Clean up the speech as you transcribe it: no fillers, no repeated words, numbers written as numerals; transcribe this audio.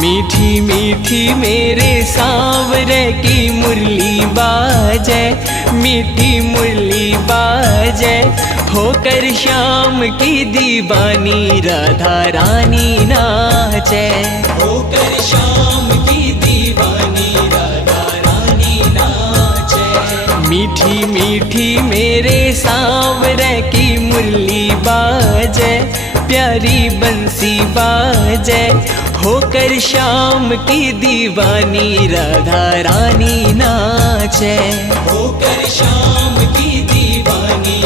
मीठी मीठी मेरे सांवरे की मुरली बाजे, मीठी मुरली बाजे, होकर श्याम की दीवानी राधा रानी नाचे, होकर श्याम की दीवानी राधा रानी नाचे। मीठी मीठी मेरे सांवरे की मुरली बाजे, प्यारी बंसी बाजे, होकर श्याम की दीवानी राधा रानी नाचे, होकर श्याम की दीवानी